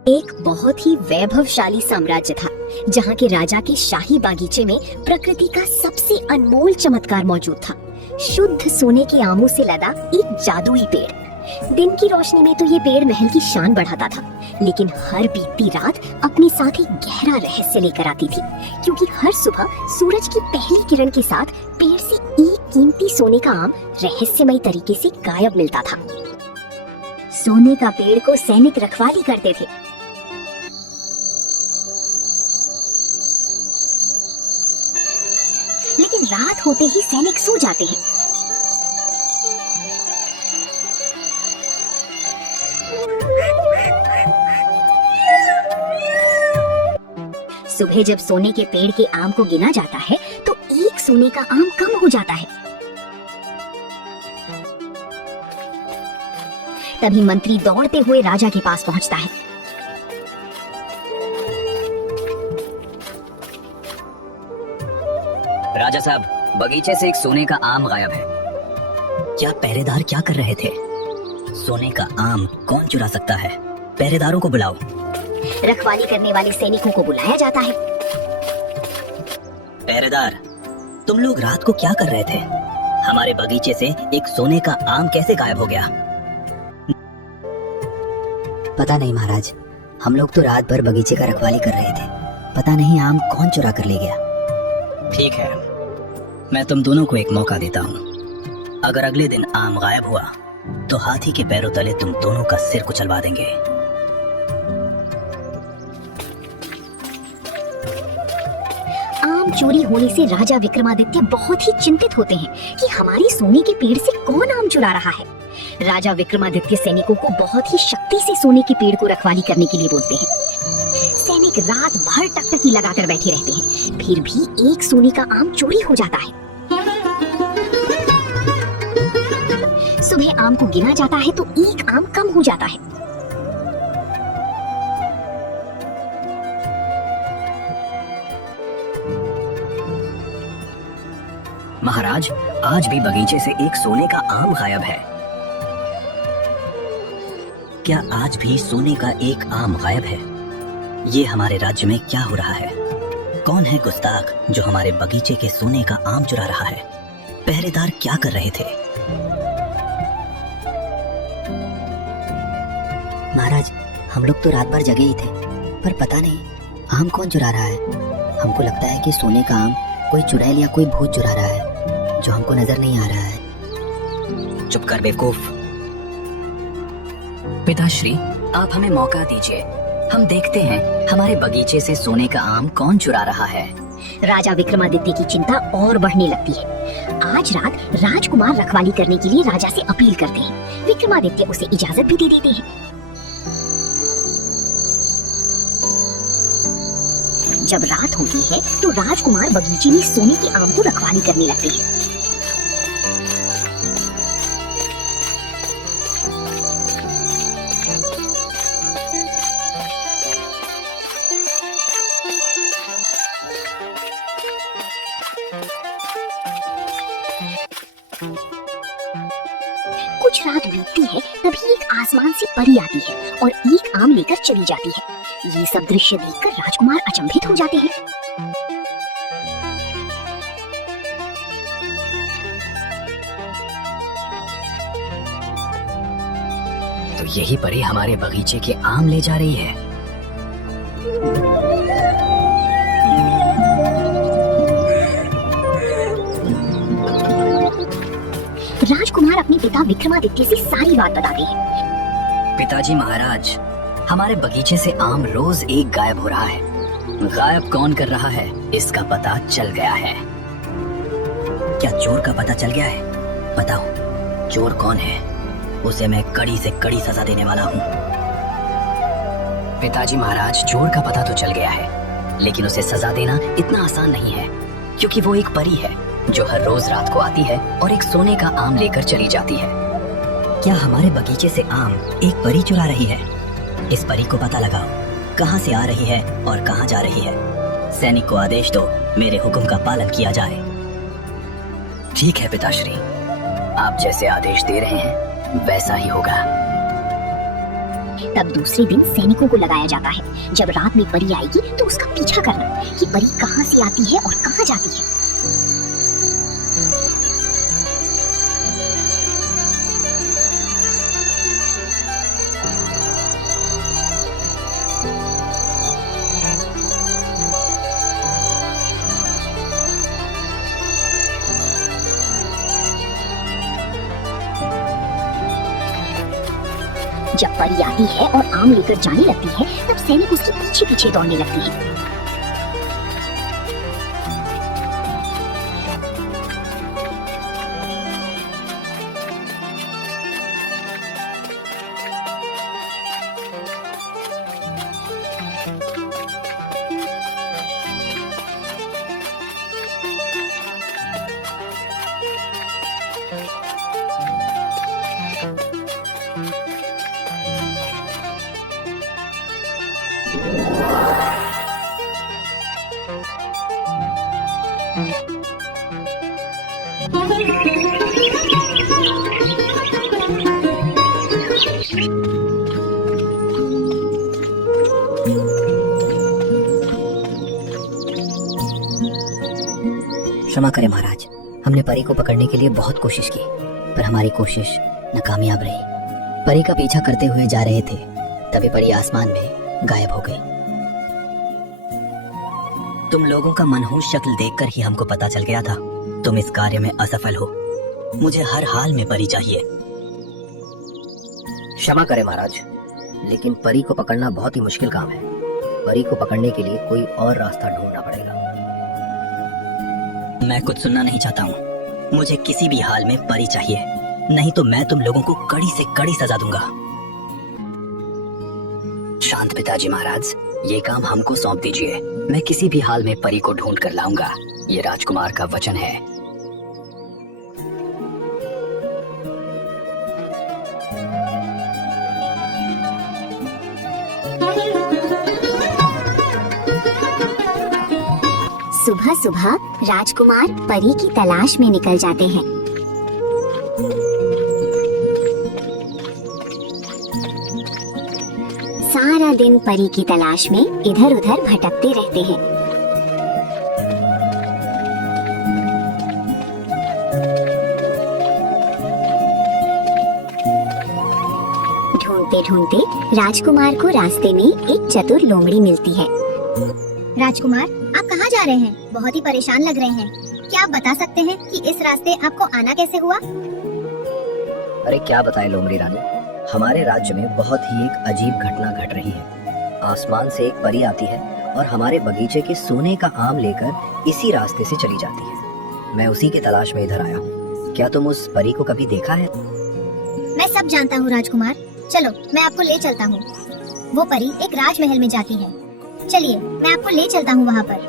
एक बहुत ही वैभवशाली साम्राज्य था जहाँ के राजा के शाही बागीचे में प्रकृति का सबसे अनमोल चमत्कार मौजूद था। शुद्ध सोने के आमों से लदा एक जादुई पेड़। दिन की रोशनी में तो ये पेड़ महल की शान बढ़ाता था, लेकिन हर बीतती रात अपने साथ एक गहरा रहस्य लेकर आती थी, क्योंकि हर सुबह सूरज की पहली किरण के साथ पेड़ से एक कीमती सोने का आम रहस्यमयी तरीके से गायब मिलता था। सोने का पेड़ को सैनिक रखवाली करते थे। लेकिन रात होते ही सैनिक सो जाते हैं। सुबह जब सोने के पेड़ के आम को गिना जाता है तो एक सोने का आम कम हो जाता है। तभी मंत्री दौड़ते हुए राजा के पास पहुंचता है। राजा साहब, बगीचे से एक सोने का आम गायब है। क्या पहरेदार क्या कर रहे थे? सोने का आम कौन चुरा सकता है? पहरेदारों को बुलाओ। रखवाली करने वाले सैनिकों को बुलाया जाता है। पहरेदार, तुम लोग रात को क्या कर रहे थे? हमारे बगीचे से एक सोने का आम कैसे गायब हो गया? पता नहीं महाराज, हम लोग तो रात भर बगीचे का रखवाली कर रहे थे। पता नहीं आम कौन चुरा कर ले गया। ठीक है, मैं तुम दोनों को एक मौका देता हूँ। अगर अगले दिन आम गायब हुआ तो हाथी के पैरों तले तुम दोनों का सिर कुचलवा देंगे। आम चोरी होने से राजा विक्रमादित्य बहुत ही चिंतित होते हैं कि हमारी सोने के पेड़ से कौन आम चुरा रहा है। राजा विक्रमादित्य सैनिकों को बहुत ही शक्ति से सोने के पेड़ को रखवाली करने के लिए बोलते हैं। सैनिक रात भर टकटकी लगाकर बैठे रहते हैं, फिर भी एक सोने का आम चोरी हो जाता है। सुबह आम को गिना जाता है तो एक आम कम हो जाता है। महाराज, आज भी बगीचे से एक सोने का आम गायब है। क्या आज भी सोने का एक आम गायब है? ये हमारे राज्य में क्या हो रहा है? कौन है गुस्ताख जो हमारे बगीचे के सोने का आम चुरा रहा है? पहरेदार क्या कर रहे थे? महाराज, हम लोग तो रात भर जगे ही थे, पर पता नहीं आम कौन चुरा रहा है। हमको लगता है कि सोने का आम कोई चुड़ैल या कोई भूत चुरा रहा है, जो हमको नजर नहीं आ रहा है। चुप कर बेवकूफ। पिताश्री, आप हमें मौका दीजिए, हम देखते हैं हमारे बगीचे से सोने का आम कौन चुरा रहा है। राजा विक्रमादित्य की चिंता और बढ़ने लगती है। आज रात राजकुमार रखवाली करने के लिए राजा से अपील करते हैं। विक्रमादित्य उसे इजाजत भी दे देते हैं। जब रात होती है तो राजकुमार बगीचे में सोने के आम को रखवाली करने लगते हैं। कुछ रात बीतती है, तभी एक आसमान से परी आती है और एक आम लेकर चली जाती है। ये सब दृश्य देखकर राजकुमार अचंभित हो जाते हैं। तो यही परी हमारे बगीचे के आम ले जा रही है। राजकुमार अपने पिता विक्रमादित्य से सारी बात बताते हैं। पिताजी महाराज, हमारे बगीचे से आम रोज एक गायब हो रहा है। गायब कौन कर रहा है इसका पता चल गया है। क्या चोर का पता चल गया है? बताओ, चोर कौन है? उसे मैं कड़ी से कड़ी सजा देने वाला हूँ। पिताजी महाराज, चोर का पता तो चल गया है, लेकिन उसे सजा देना इतना आसान नहीं है, क्योंकि वो एक परी है जो हर रोज रात को आती है और एक सोने का आम लेकर चली जाती है। क्या हमारे बगीचे से आम एक परी चुरा रही है? इस परी को पता लगाओ, कहाँ से आ रही है और कहाँ जा रही है। सैनिक को आदेश दो, मेरे हुक्म का पालन किया जाए। ठीक है पिताश्री, आप जैसे आदेश दे रहे हैं वैसा ही होगा। तब दूसरे दिन सैनिकों को लगाया जाता है। जब रात में परी आएगी तो उसका पीछा करना कि परी कहाँ से आती है और कहाँ जाती है। जब परी आती है और आम लेकर जाने लगती है तब सैनिक उसके पीछे पीछे दौड़ने लगते हैं। क्षमा करें महाराज, हमने परी को पकड़ने के लिए बहुत कोशिश की, पर हमारी कोशिश नाकामयाब रही। परी का पीछा करते हुए जा रहे थे, तभी परी आसमान में गायब हो गई। तुम लोगों का मनहूस शक्ल देखकर ही हमको पता चल गया था तुम इस कार्य में असफल हो। मुझे हर हाल में परी चाहिए। क्षमा करें महाराज, लेकिन परी को पकड़ना बहुत ही मुश्किल काम है। परी को पकड़ने के लिए कोई और रास्ता ढूंढना पड़ेगा। मैं कुछ सुनना नहीं चाहता हूँ। मुझे किसी भी हाल में परी चाहिए, नहीं तो मैं तुम लोगों को कड़ी से कड़ी सजा दूंगा। शांत पिताजी महाराज, ये काम हमको सौंप दीजिए। मैं किसी भी हाल में परी को ढूंढ कर लाऊंगा, ये राजकुमार का वचन है। सुबह सुबह राजकुमार परी की तलाश में निकल जाते हैं। सारा दिन परी की तलाश में इधर उधर भटकते रहते हैं। ढूंढते ढूंढते राजकुमार को रास्ते में एक चतुर लोमड़ी मिलती है। राजकुमार, आप कहाँ जा रहे हैं? बहुत ही परेशान लग रहे हैं। क्या आप बता सकते हैं कि इस रास्ते आपको आना कैसे हुआ? अरे क्या बताएं लोमड़ी रानी, हमारे राज्य में बहुत ही एक अजीब घटना घट रही है। आसमान से एक परी आती है और हमारे बगीचे के सोने का आम लेकर इसी रास्ते से चली जाती है। मैं उसी के तलाश में इधर आया हूँ। क्या तुम उस परी को कभी देखा है? मैं सब जानता हूँ राजकुमार, चलो मैं आपको ले चलता हूँ। वो परी एक राजमहल में जाती है, चलिए मैं आपको ले चलता हूँ वहाँ पर।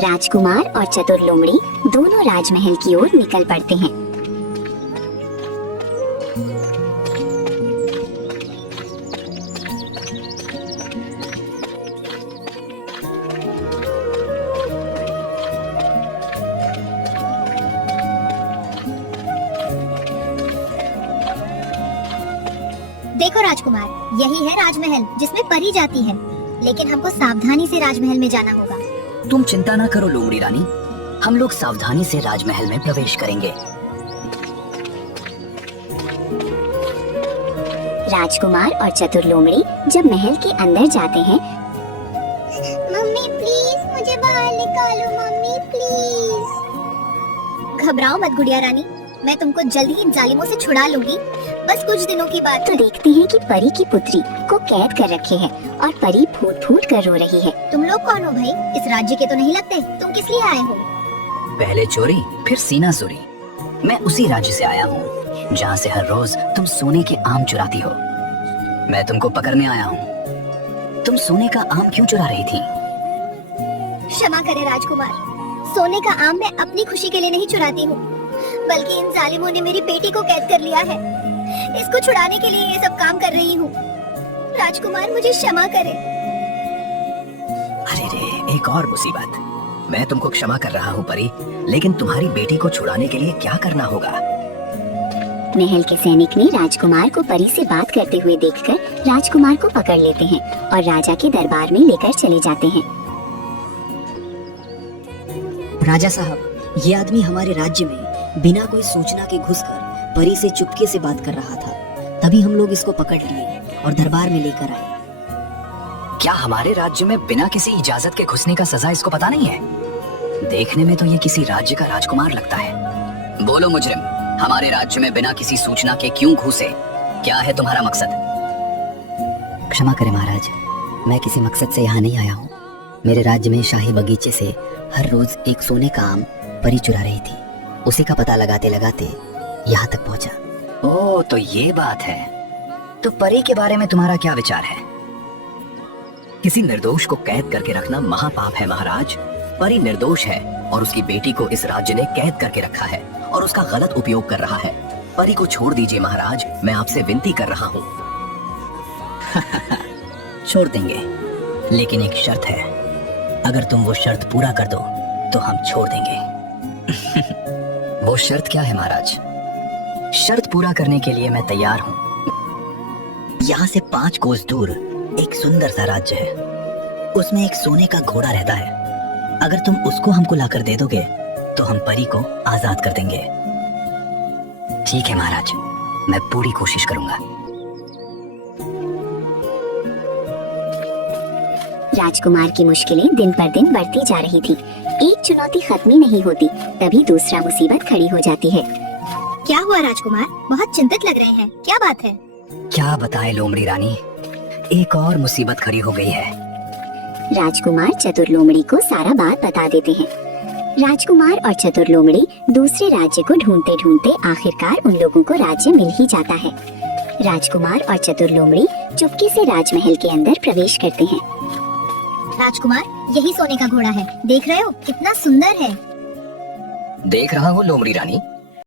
राजकुमार और चतुर लोमड़ी दोनों राजमहल की ओर निकल पड़ते हैं। देखो राजकुमार, यही है राजमहल जिसमें परी जाती है, लेकिन हमको सावधानी से राजमहल में जाना होगा। तुम चिंता ना करो लोमड़ी रानी, हम लोग सावधानी से राजमहल में प्रवेश करेंगे। राजकुमार और चतुर लोमड़ी जब महल के अंदर जाते हैं, मम्मी प्लीज मुझे बाहर निकालो, मम्मी प्लीज। घबराओ मत गुड़िया रानी, मैं तुमको जल्दी इन जालिमों से छुड़ा लूंगी। बस कुछ दिनों की बात। तो देखते हैं कि परी की पुत्री को कैद कर रखे हैं और परी फूट फूट कर रो रही है। तुम लोग कौन हो भाई? इस राज्य के तो नहीं लगते। तुम किस लिए आए हो? पहले चोरी फिर सीना चोरी। मैं उसी राज्य से आया हूँ जहाँ से हर रोज तुम सोने के आम चुराती हो। मैं तुमको पकड़ने आया हूँ। तुम सोने का आम क्यों चुरा रही थी? क्षमा करे राजकुमार, सोने का आम मैं अपनी खुशी के लिए नहीं चुराती हूँ, बल्कि इन जालिमों ने मेरी बेटी को कैद कर लिया है। इसको छुड़ाने के लिए ये सब काम कर रही हूँ। राजकुमार मुझे क्षमा करे। अरे रे, एक और मुसीबत। मैं तुमको क्षमा कर रहा हूँ परी, लेकिन तुम्हारी बेटी को छुड़ाने के लिए क्या करना होगा? महल के सैनिक ने राजकुमार को परी से बात करते हुए देखकर राजकुमार को पकड़ लेते हैं और राजा के दरबार में लेकर चले जाते हैं। राजा साहब, ये आदमी हमारे राज्य में बिना कोई सूचना के घुसकर परी से चुपके से बात कर रहा था। तभी हम लोग इसको पकड़ लिए और दरबार में लेकर आए। क्या हमारे राज्य में बिना किसी इजाजत के घुसने का सजा इसको पता नहीं है? देखने में तो ये किसी राज्य का राजकुमार लगता है। बोलो मुजरिम, हमारे राज्य में बिना किसी सूचना के क्यों घुसे? क्या है तुम्हारा मकसद? क्षमा करें महाराज, मैं किसी मकसद से यहाँ नहीं आया हूँ। मेरे राज्य में शाही बगीचे से हर रोज एक सोने का आम परी चुरा रही थी। उसी का पता लगाते लगाते यहाँ तक पहुँचा। ओह, तो ये बात है। तो परी के बारे में तुम्हारा क्या विचार है? किसी निर्दोष को कैद करके रखना महापाप है महाराज। परी निर्दोष है और उसकी बेटी को इस राज्य ने कैद करके रखा है और उसका गलत उपयोग कर रहा है। परी को छोड़ दीजिए महाराज, मैं आपसे विनती कर रहा हूँ। छोड़ देंगे, लेकिन एक शर्त है। अगर तुम वो शर्त पूरा कर दो तो हम छोड़ देंगे। वो शर्त क्या है महाराज? शर्त पूरा करने के लिए मैं तैयार हूँ। यहाँ से 5 कोस दूर एक सुंदर सा राज्य है, उसमें एक सोने का घोड़ा रहता है। अगर तुम उसको हमको लाकर दे दोगे तो हम परी को आजाद कर देंगे। ठीक है महाराज, मैं पूरी कोशिश करूंगा। राजकुमार की मुश्किलें दिन पर दिन बढ़ती जा रही थी। एक चुनौती खत्म ही नहीं होती, तभी दूसरा मुसीबत खड़ी हो जाती है। क्या हुआ राजकुमार, बहुत चिंतित लग रहे हैं, क्या बात है? क्या बताएं लोमड़ी रानी, एक और मुसीबत खड़ी हो गई है। राजकुमार चतुर लोमड़ी को सारा बात बता देते हैं। राजकुमार और चतुर लोमड़ी दूसरे राज्य को ढूंढते ढूंढते आखिरकार उन लोगों को राज्य मिल ही जाता है। राजकुमार और चतुर लोमड़ी चुपके से राजमहल के अंदर प्रवेश करते हैं। राजकुमार, यही सोने का घोड़ा है, देख रहे हो कितना सुंदर है। देख रहा हूँ लोमड़ी रानी,